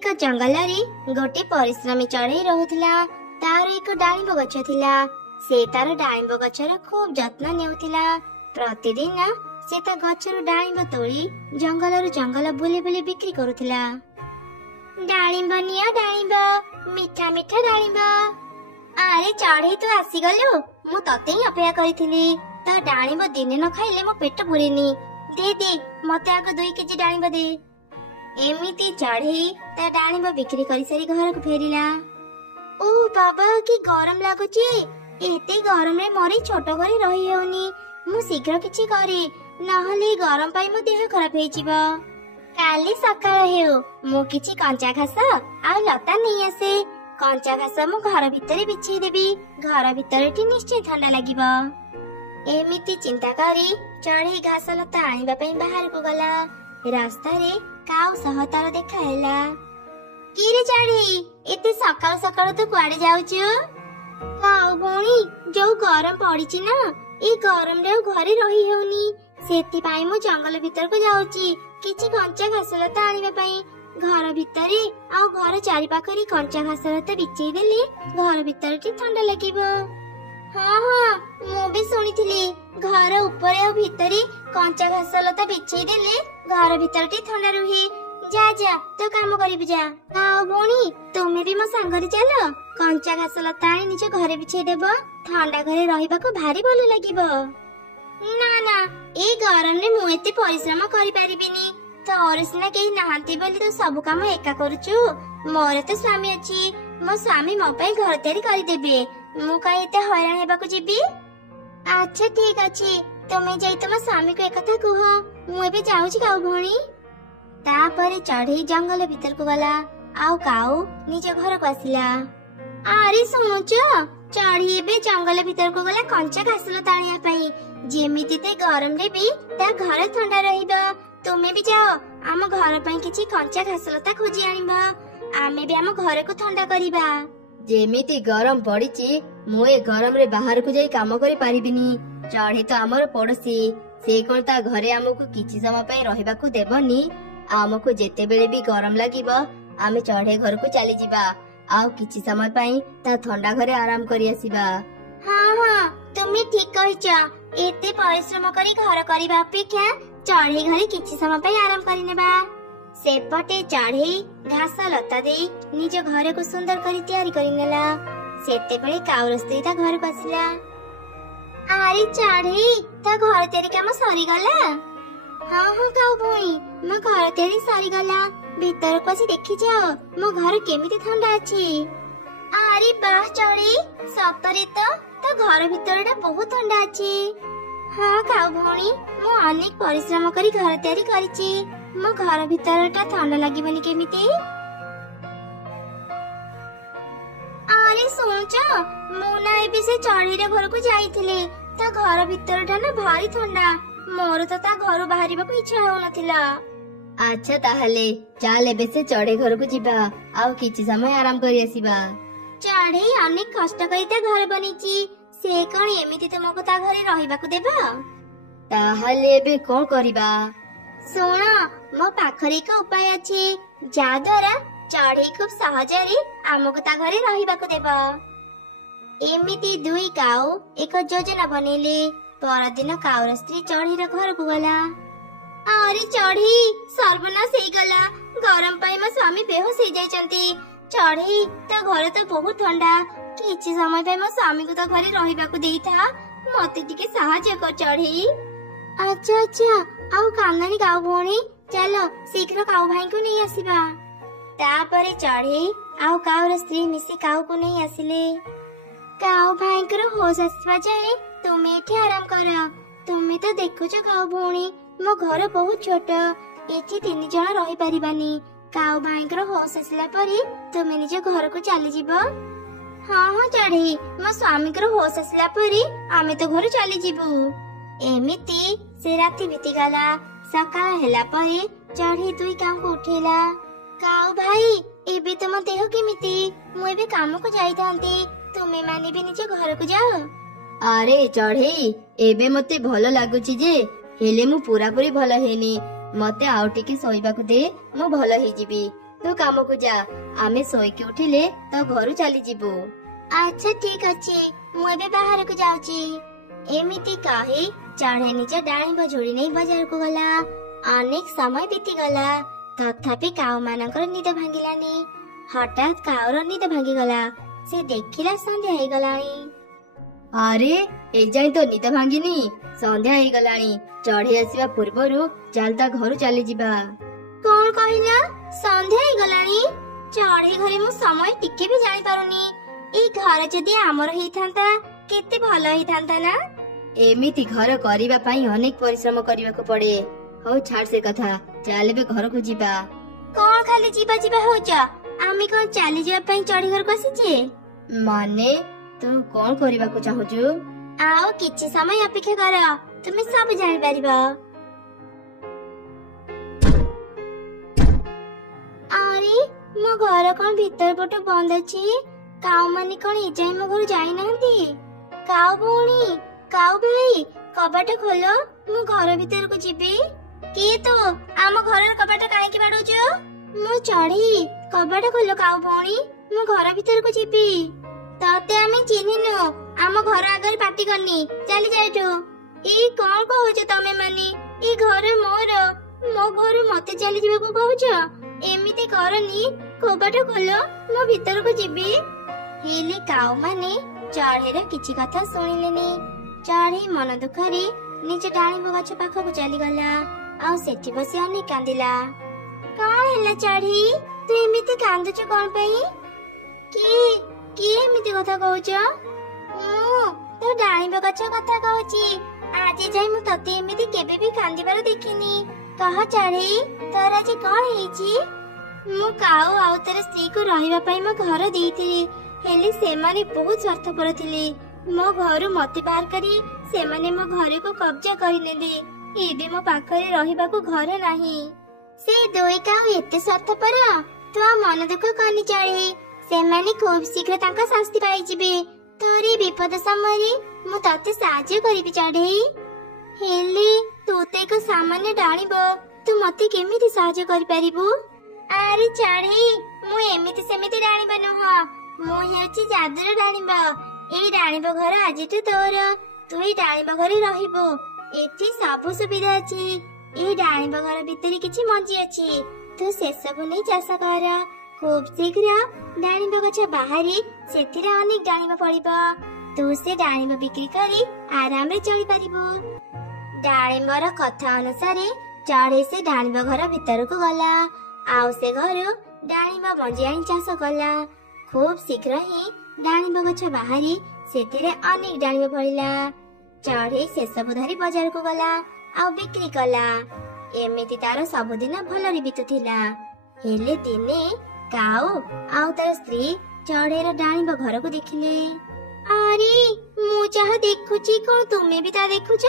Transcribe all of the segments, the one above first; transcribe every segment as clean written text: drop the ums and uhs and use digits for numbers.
एक जंगल रे गोटे परिश्रमी चढ़ई रहुथिला। तार एक डाळिंब गछ थिला। से तार डाळिंब गछर खूब जत्न नेउथिला। प्रतिदिन से ता गछर डाळिंब तोड़ी जंगल जंगल बुली बुली बिक्री करुथिला। डाळिंब निया डाळिंब, मिठा मिठा डाळिंब। अरे चढ़ई तू आसीगलु, मु तते ही अपेक्षा करिथिली। तो डाळिंब दिने न खाइले मो पेट पुरेनी। दे दे मते आग 2 केजी डाळिंब दे। एमिति चढ़ई ता डाळिंब बिक्री करी सारी घर को फेरिला। ओ बाबा की गरम लागुची। एते गरम रे मोरी छोट घरे रही हेउनी। मु शीघ्र किछि करे, नहले गरम पाई मो देह खराब हे जिवो। काली सकाळ हेउ, मु किछि कंचा घास आ लता नहीं आसे। कंचा घास मु घर भितरे बिछेई देबी। घर भितरे टी निश्चय ठंडा लागिबो। एमिति चिंता करी चढ़ई घास लता आनिबा पई बाहर को गला। रास्ता रे काउ सह तार देखा हैला। की रे चढ़ई, एते सकाळ सकाळ तू कुआडे जाउछु? काउ भौणी, जो गरम पड़िछि ना, ए गरम रे घरे रही हेउनी। सेति पाई मु जंगल भीतर को जाउछि किछि कंचा घास लता आनिबा पई। घर भितरे आ घर चारि पाखरी कंचा घास लता बिछेई देले घर भितर टी ठंडा लागिबो। हाँ हाँ, मु भी सुनिथिली घर ऊपर और भितरे कंचा घास लता बिछेई देले घर भितर टी ठंडा रुहे। जा जा तो काम करिबि जा। आओ भौणी, तुमे भी मो संगरे चलो। कंचा घास लता आनी निज घरे बिछेई देबो। ठंडा घरे रहिबाको भारी भलो लागिबो। ना ना, ए गरम रे मु एते परिश्रम करि पारिबिनी। तोर सिना केही नाहांती बोली तू सब काम एका करूछु। मोर तो स्वामी अछि, मो स्वामी मो पई घर तयारी करि देबे। मु काई एते हैरान हेबाको जिबी। अच्छा ठीक अछि, तुमे जाई तुम स्वामी को एकथा कुह। मु एबे जाउछि काउ भौणी। तापरे चढ़ई जंगल भीतर को गला। आउ काउ निज घर को आसिला। अरे सुनुच, चढ़ई एबे जंगल भीतर को गला कंचा घास लता आनिया पई। जेमिति ते गरम रे भी ता घर ठंडा रहिबो। तुमे भी जाओ, आम घर पई किछि कंचा घास लता खोजी आनिबा। आमे भी आम घर को ठंडा करिबा। जेमिति गरम पड़िछि, मु ए गरम रे बाहर को जाई काम करि पारिबिनी। चढ़ई तो हमर पड़ोसी, से कोन ता घरे हमकु किछि समय पई रहिबाकू देबनी। हमकु जेते बेले भी गरम लागिबो आमे चढ़ई घर को चली जिबा। आउ किछि समय पई ता ठंडा घरे आराम करि आसीबा। हाँ हाँ, तुमे ठीक कहिछ। एते परिश्रम करी घर करिबा अपेक्षा चढ़ई घरे किछि समय पई आराम करि नेबा। सेपटे चढ़ई घास लता देई निज घर को सुंदर करी तयारी करि नेला। सेते बेले काउर स्त्री ता घर को आसिला। अरे चढ़ई, ता घर तयारी काम सरी गला? हाँ हाँ काउ भौणी, मो घर तयारी सरी गला। भीतर को आसी देखि जाओ मो घर केमिति ठंडा अछि। अरे बाह चढ़ई, सतरे तो घर भीतर बहुत ठंडा अछि। हाँ काउ भौणी, मो अनेक परिश्रम करी घर तयारी करिछि। मो घर भीतर ठंडा लागिबनी केमिति? अरे सुनुच, मु ना एबे से चढ़ई रे घर को जाईथिले। ता घर भीतर ना भारी ठंडा। मोर तो ता घर बाहरिबाको इच्छा होनथिला। अच्छा ताहले चल एबे से चढ़ई घर को जिबा। आउ किछि समय आराम करि आसीबा। चढ़ई अनेक कष्ट करी ता घर बनिछि। से कोन एमिति तुमको ता घरे रहिबाको देबा? ताहले एबे कोन करिबा? सुन, मो पाखरे एक उपाय अछि जा द्वारा चढ़ई खूब सहजरे आमको ता घरे रहिबाको देबा। एमिति दुई काउ एक योजना बनेले। परदिन काउर स्त्री चढ़ई रे घर को गला। अरे चढ़ई, सर्वनाश हे गला। गरम पाई मो स्वामी बेहोश हे जाइचंती। चढ़ई, ता घर तो बहुत ठंडा। किछि समय पे मो स्वामी को तो घरे रहिबाको देइथा। मते टिके सहाय्य कर चढ़ई। अच्छा अच्छा, आउ कांगनी काउ भौणी, चलो शीघ्र काउ भाई को नहीं आसीबा। तापरे चढ़ई आउ काउर स्त्री मिसी काउ को नहीं आसिले। काउ भाई कर होश आसीबा जाए तुमे एठी आराम कर। तुमे तो देखुछ काउ भौणी, मो घर बहुत छोट। एठी 3 जण रही परिबानी। काउ भाई कर होश आसिला परी तुमे निज घर को चली जिवो। हाँ हाँ चढ़ई, मो स्वामी कर होश आसिला परी आमे तो घर चली जिवु। एमिति से राति बीती गला। सकाळ हेला परे चढ़ई दुई काम को उठेला। काउ भाई, एबे तुम देह केमिति? मु एबे काम को जाईतांती। तुमे माने भी निज घर को जाओ। अरे चढ़ई, एबे मते भलो लागुछि जे, हेले मु पूरा पूरी भलो हेनी। मते आउ टिके सोइबाकू दे, मु भलो हे जिबी। ତୁ କାମକୁ ଯା, ଆମେ ଶୋଇକି ଉଠିଲେ ତ ଘରୁ ଚାଲିଯିବୁ। ଆଚ୍ଛା ଠିକ ଅଛି, ମୁଁ ଏବେ ବାହାରକୁ ଯାଉଛି। ଏମିତି କହି ଚଢେଇ ନିଜ ଡାଳିମ୍ବ ଝୁଡ଼ି ନେଇ ବଜାରକୁ ଗଲା। ଅନେକ ସମୟ ବିତିଗଲା, ତଥାପି କାଉ ମାନଙ୍କର ନିଦ ଭାଙ୍ଗିଲାନି। ହଠାତ୍ କାଉର ନିଦ ଭାଙ୍ଗିଗଲା। ସେ ଦେଖିଲା ସନ୍ଧ୍ୟା ହେଇଗଲାଣି। ଆରେ ଏଯାଏଁ ତ ନିଦ ଭାଙ୍ଗିନି, ସନ୍ଧ୍ୟା ହେଇଗଲାଣି। ଚଢେଇ ଆସିବା ପୂର୍ବରୁ ଚାଲ ତା ଘରୁ ଚାଲିଯିବା। କଣ କହିଲା? ସନ୍ଧ୍ୟା ହେଇଗଲାଣି? ଚଢେଇ ଘରେ ମୁଁ ସମୟ ଟିକେ ବି ଜାଣିପାରୁନି। ଏଇ ଘର ଯଦି ଆମର ହେଇଥାନ୍ତା କେତେ ଭଲ ହେଇଥାନ୍ତା ନା। ଏମିତି ଘର କରିବା ପାଇଁ ଅନେକ ପରିଶ୍ରମ କରିବାକୁ ପଡେ। ହଉ ଛାଡ ସେ କଥା, ଚାଲ ଏବେ ଘରକୁ ଯିବା। କଣ ଖାଲି ଯିବା ଯିବା ହଉଛ? ଆମେ କଣ ଚାଲିଯିବା ପାଇଁ ଚଢେଇ ଘରକୁ ଆସିଛେ? ମାନେ ତୁ କଣ କରିବାକୁ ଚାହୁଁଛୁ? ଆଉ କିଛି ସମୟ ଅପେକ୍ଷା କର, ତୁମେ ସବୁ ଜାଣିପାରିବ। ଆରେ ମୋ ଘର କଣ ଭିତର ପଟୁ ବନ୍ଦ ଅଛି? କାଉ ମାନେ କଣ ଏଯାଏଁ ମୋ ଘରୁ ଯାଇନାହାନ୍ତି? କାଉ ଭଉଣୀ, କାଉ ଭାଇ, କବାଟ ଖୋଲ, ମୁଁ ଘର ଭିତରକୁ ଯିବି। କିଏ ତୁ? ଆମ ଘରର କବାଟ କାହିଁକି ବାଡଉଛ? ମୁଁ ଚଢେଇ, କବାଟ ଖୋଲ କାଉ ଭଉଣୀ, ମୁଁ ଘର ଭିତରକୁ ଯିବି। ତତେ ଆମେ ଚିହ୍ନିନୁ, ଆମ ଘର ଆଗରେ ପାଟି କରନି, ଚାଲି ଯା ଏଠୁ। ଏଇ କଣ କହୁଛ ତମେ ମାନେ? ଏଇ ଘର ମୋର, ମୋ ଘରୁ ମତେ ଚାଲି ଯିବାକୁ କହୁଛ? ଏମିତି କରନି, କବାଟ ଖୋଲ, ମୁଁ ଭିତରକୁ ଯିବି। ହେଲେ କାଉ ମାନେ ଚଢେଇର କିଛି କଥା ଶୁଣିଲେନି। ଚଢେଇ ମନ ଦୁଃଖରେ ନିଜ ଡାଳିମ୍ବ ଗଛ ପାଖକୁ ଚାଲିଗଲା। ଆଉ ସେଠି ବସି ଅନେକ କାନ୍ଦିଲା। କଣ ହେଲା ଚଢେଇ, ତୁ ଏମିତି କାନ୍ଦୁଛୁ କଣ ପାଇଁ? କିଏ ଏମିତି କଥା କହୁଛ? ମୁଁ ତୋ ଡାଳିମ୍ବ ଗଛ କଥା କହୁଛି। ଆଜି ଯାଇ ମୁଁ ତତେ ଏମିତି କେବେ ବି କାନ୍ଦିବାର ଦେଖିନି। କହ ଚଢେଇ, ତୋର ଆଜି କଣ ହେଇଛି? ମୁଁ କାଉ ଆଉ ତାର ସ୍ତ୍ରୀକୁ ରହିବା ପାଇଁ ମୋ ଘର ଦେଇଥିଲି, ହେଲେ ସେମାନେ ବହୁତ ସ୍ୱାର୍ଥପର ଥିଲେ। ମୋ ଘରୁ ମତେ ବାହାର କରି ସେମାନେ ମୋ ଘରକୁ କବ୍ଜା କରିନେଲେ। ଏବେ ମୋ ପାଖରେ ରହିବାକୁ ଘର ନାହିଁ। ସେ ଦୁଇ କାଉ ଏତେ ସ୍ୱାର୍ଥପର? ତୁ ଆଉ ମନ ଦୁଃଖ କରନି ଚଢେଇ, ସେମାନେ ଖୁବ ଶୀଘ୍ର ତାଙ୍କ ଶାସ୍ତି ପାଇଯିବେ। ତୋର ବିପଦ ସମୟରେ ମୁଁ ତତେ ସାହାଯ୍ୟ କରିବି ଚଢେଇ। ହେଲେ ତୁ ତ ଏକ ସାମାନ୍ୟ ଡାଳିମ୍ବ, ତୁ ମତେ କେମିତି ସାହାଯ୍ୟ କରିପାରିବୁ? ଆରେ ଚଢେଇ, ମୁଁ ଏମିତି ସେମିତି ଡାଳିମ୍ବ ନୁହଁ, ମୁଁ ହେଉଛି ଯାଦୁର ଡାଳିମ୍ବ। ଏଇ ଡାଳିମ୍ବ ଘର ଆଜିଠୁ ତୋର। ତୁ ଏଇ ଡାଳିମ୍ବ ଘରେ ରହିବୁ। ଏଠି ସବୁ ସୁବିଧା ଅଛି। ଏଇ ଡାଳିମ୍ବ ଘର ଭିତରେ କିଛି ମଞ୍ଜି ଅଛି, ତୁ ସେସବୁ ନେଇ ଚାଷ କର। ଖୁବ ଶୀଘ୍ର ଡାଳିମ୍ବ ଗଛ ବାହାରି ସେଥିରେ ଅନେକ ଡାଳିମ୍ବ ଫଳିବ। ତୁ ସେ ଡାଳିମ୍ବ ବିକ୍ରି କରି ଆରାମରେ ଚଳିପାରିବୁ। ଡାଳିମ୍ବର କଥା ଅନୁସାରେ ଚଢେଇ ସେ ଡାଳିମ୍ବ ଘର ଭିତରକୁ ଗଲା। ଆଉ ସେ ଘରୁ ଡାଳିମ୍ବ ମଞ୍ଜି ଆଣି ଚାଷ କଲା। ଖୁବ ଶୀଘ୍ର ହିଁ ଡାଳିମ୍ବ ଗଛ ବାହାରି ସେଥିରେ ଅନେକ ଡାଳିମ୍ବ ଫଳିଲା। ଚଢେଇ ସେସବୁ ଧରି ବଜାରକୁ ଗଲା ଆଉ ବିକ୍ରି କଲା। ଏମିତି ତାର ସବୁଦିନ ଭଲରେ ବିତୁଥିଲା। ହେଲେ ଦିନେ କାଉ ଆଉ ତାର ସ୍ତ୍ରୀ ଚଢେଇର ଡାଳିମ୍ବ ଘରକୁ ଦେଖିଲେ। ଆରେ ମୁଁ ଯାହା ଦେଖୁଛି, କଣ ତୁମେ ବି ତା ଦେଖୁଛ?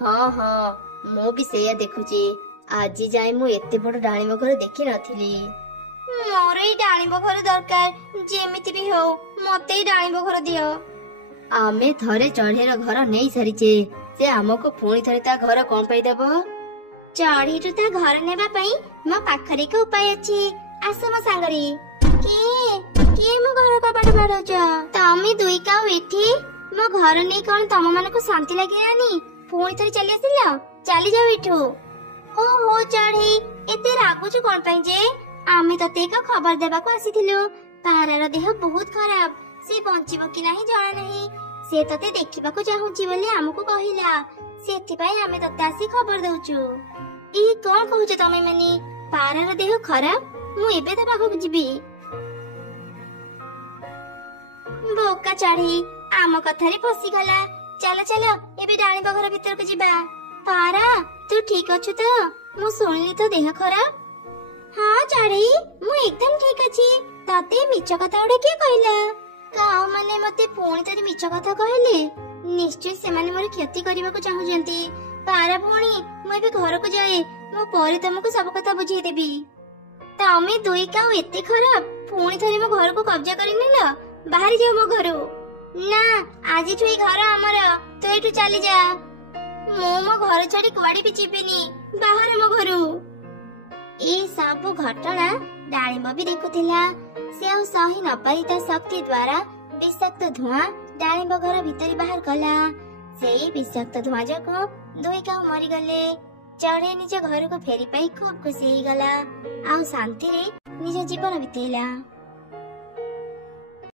ହଁ, ମୁଁ ବି ସେଇଆ ଦେଖୁଛି। ଆଜି ଯାଏ ମୁଁ ଏତେ ବଡ ଡାଳିମ୍ବ ଘର ଦେଖି ନଥିଲି। ମୋର ଏଇ ଡାଳିମ୍ବ ଘର ଦରକାର, ଯେମିତି ବି ହଉ ମତେ ଏଇ ଡାଳିମ୍ବ ଘର ଦିଅ। ଆମେ ଥରେ ଚଢେଇର ଘର ନେଇ ସାରିଛେ, ସେ ଆମକୁ ପୁଣି ଥରେ ତା ଘର କଣ ପାଇଁ ଦେବ? ଚଢେଇଠୁ ତା ଘର ନେବା ପାଇଁ ମୋ ପାଖରେ ଏକ ଉପାୟ ଅଛି, ଆସ ମୋ ସାଙ୍ଗରେ। କିଏ ମୋ ଘର କବାଟ ବାଡଉଛ? ତମେ ଦୁଇ କାଉ ଏଠି ମୋ ଘର ନେଇ କଣ ତମ ମାନଙ୍କୁ ଶାନ୍ତି ଲାଗିଲାନି? ପୁଣି ଥରେ ଚାଲି ଆସିଲ, ଚାଲି ଯାଉ ଏଠୁ। ଓହୋ ଚଢେଇ, ଏତେ ରାଗୁଛୁ କଣ ପାଇଁ ଯେ? ଆମେ ତତେ ଏକ ଖବର ଦେବାକୁ ଆସିଥିଲୁ। ପାରାର ଦେହ ବହୁତ ଖରାପ, ସେ ବଞ୍ଚିବ କି ନାହିଁ ଜଣା ନାହିଁ। ସେ ତତେ ଦେଖିବାକୁ ଚାହୁଁଛି ବୋଲି ଆମକୁ କହିଲା, ସେଥିପାଇଁ ଆମେ ତତେ ଆସି ଖବର ଦଉଛୁ। ଏଇ କଣ କହୁଛ ତମେ ମାନେ? ପାରାର ଦେହ ଖରାପ? ମୁଁ ଏବେ ତା ପାଖକୁ ଯିବି। ବୋକା ଚଢେଇ ଆମ କଥାରେ ଫସିଗଲା। ଚାଲ ଚାଲ ଏବେ ଡାଳିମ୍ବ ଘର ଭିତରକୁ ଯିବା। ପାରା, ତୁ ଠିକ ଅଛୁ ତ? ମୁଁ ଶୁଣିଲି ତ ଦେହ ଖରାପ। ହଁ ଚଢେଇ, ମୁଁ ଏକଦମ ଠିକ ଅଛି। ତତେ ମିଛ କଥା ଗୁଡା କିଏ କହିଲା? କାଉ ମାନେ ମତେ ପୁଣି ଥରେ ମିଛ କଥା କହିଲେ। ନିଶ୍ଚୟ ସେମାନେ ମୋର କ୍ଷତି କରିବାକୁ ଚାହୁଁଛନ୍ତି। ପାରା ଭଉଣୀ, ମୁଁ ଏବେ ଘରକୁ ଯାଏ, ମୁଁ ପରେ ତମକୁ ସବୁ କଥା ବୁଝେଇଦେବି। ତମେ ଦୁଇ କାଉ ଏତେ ଖରାପ, ପୁଣି ଥରେ ମୋ ଘରକୁ କବ୍ଜା କରିନେଲ। ବାହାରି ଯାଅ ମୋ ଘରୁ। ନା, ଆଜିଠୁ ଏଇ ଘର ଆମର, ତୁ ଏଠୁ ଚାଲି ଯା। ମୁଁ ମୋ ଘର ଛାଡି କୁଆଡେ ବି ଯିବିନି, ବାହାର ମୋ ଘରୁ। ଏଇ ସବୁ ଘଟଣା ଡାଳିମ୍ବ ବି ଦେଖୁଥିଲା। ସେ ଆଉ ସହି ନ ପାରି ତା ଶକ୍ତି ଦ୍ୱାରା ବିଷାକ୍ତ ଧୂଆଁ ଡାଳିମ୍ବ ଘର ଭିତରେ ବାହାର କଲା। ସେଇ ବିଷାକ୍ତ ଧୂଆଁ ଯୋଗୁଁ ଦୁଇ କାଉ ମରିଗଲେ। ଚଢେଇ ନିଜ ଘରକୁ ଫେରି ପାଇ ଖୁବ୍ ଖୁସି ହେଇଗଲା ଆଉ ଶାନ୍ତିରେ ନିଜ ଜୀବନ ବିତେଇଲା।